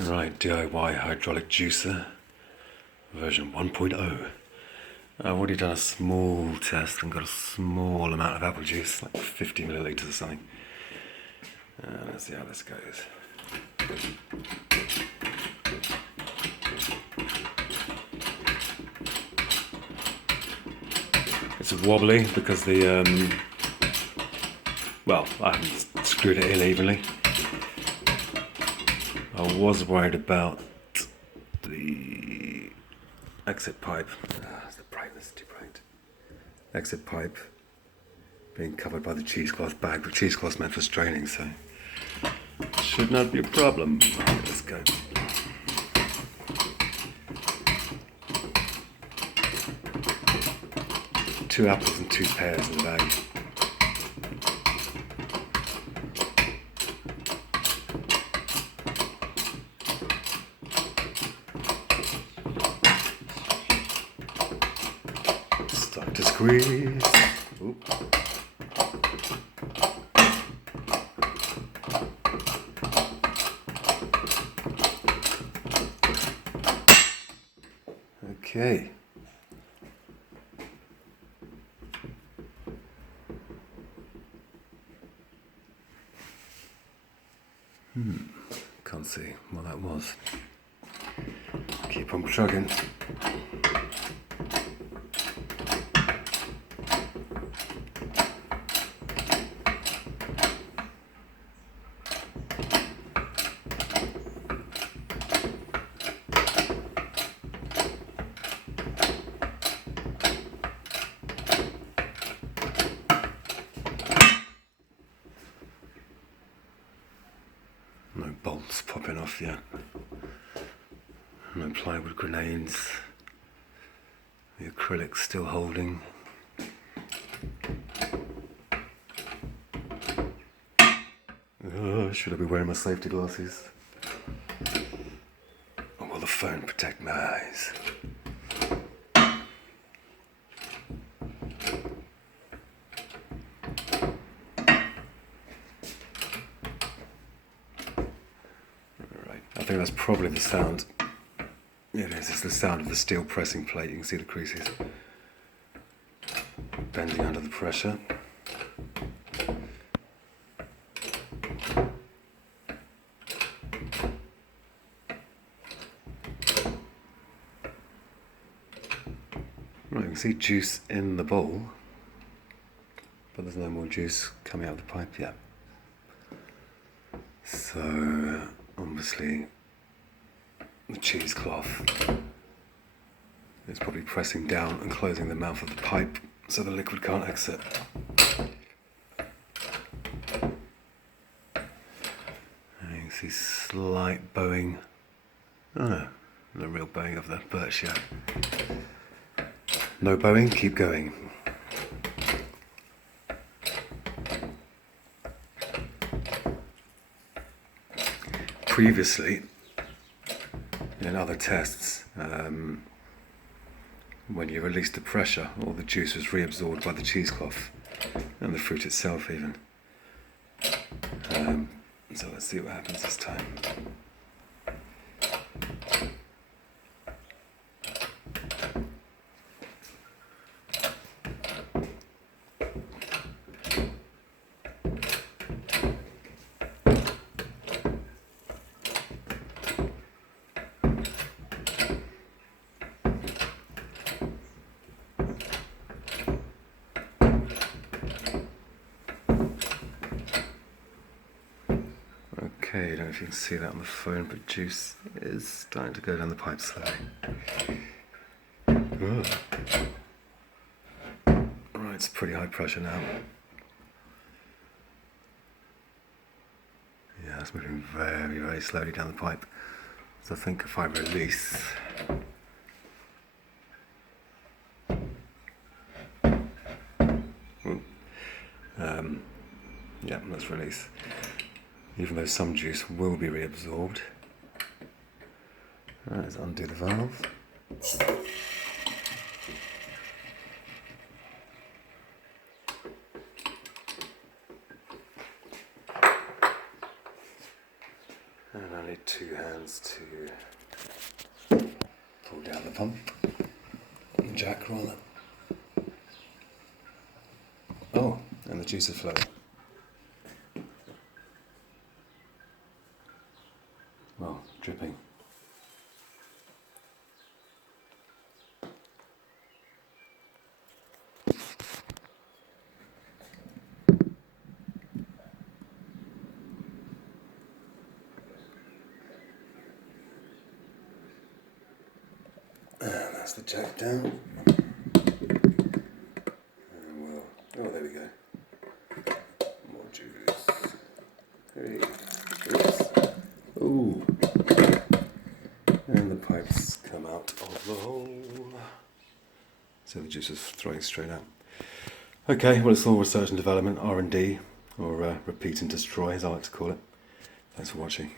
Right, DIY hydraulic juicer, version 1.0. I've already done a small test and got a small amount of apple juice, like 50 millilitres or something. Let's see how this goes. It's wobbly because I haven't screwed it in evenly. I was worried about the exit pipe. The brightness is too bright. Exit pipe being covered by the cheesecloth bag. The cheesecloth's meant for straining, so should not be a problem. Right, let's go. Two apples and 2 pears in the bag. Start to squeeze. Oop. Okay. Can't see what that was. Keep on chugging. No bolts popping off yet. No plywood grenades. The acrylic's still holding. Should I be wearing my safety glasses? Or will the phone protect my eyes? I think that's probably the sound. It is, it's the sound of the steel pressing plate. You can see the creases bending under the pressure. Right, you can see juice in the bowl, but there's no more juice coming out of the pipe yet. So, obviously, the cheesecloth is probably pressing down and closing the mouth of the pipe so the liquid can't exit. And you can see slight bowing. Oh no, no real bowing of the birch yet. No bowing, keep going. Previously, in other tests, when you released the pressure, all the juice was reabsorbed by the cheesecloth and the fruit itself even. So let's see what happens this time. Okay, I don't know if you can see that on the phone, but juice is starting to go down the pipe slowly. Right, it's pretty high pressure now. Yeah, it's moving very, very slowly down the pipe. So I think if I release, yeah, let's release. Even though some juice will be reabsorbed. Right, let's undo the valve. And I need 2 hands to pull down the pump. Jack roller. Oh, and the juice is flowing. Well, dripping. And that's the jack down. And we'll, oh, there we go. More juice. Hey, oops. Ooh. And the pipes come out of the hole. So the juice is throwing straight out. Okay, well, it's all research and development, R&D, or repeat and destroy, as I like to call it. Thanks for watching.